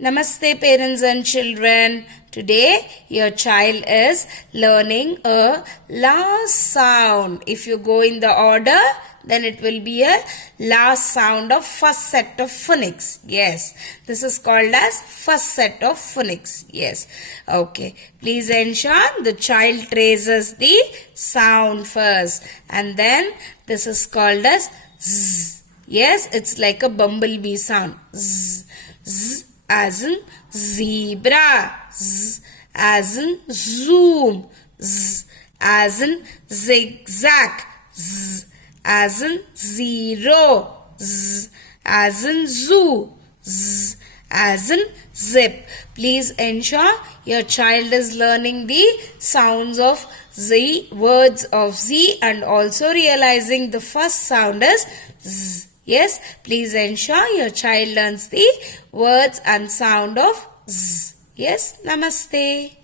Namaste parents and children. Today your child is learning a last sound. If you go in the order, then it will be a last sound of first set of phonics. Yes, this is called as first set of phonics. Yes. Okay. Please ensure the child traces the sound first, and then this is called as z. Yes, it's like a bumblebee sound. Z. Z as in zebra, z as in zoom, z as in zigzag, z as in zero, z as in zoo, z as in zip. Please ensure your child is learning the sounds of Z, words of Z, and also realizing the first sound is Z. Yes, please ensure your child learns the words and sound of Z. Yes, Namaste.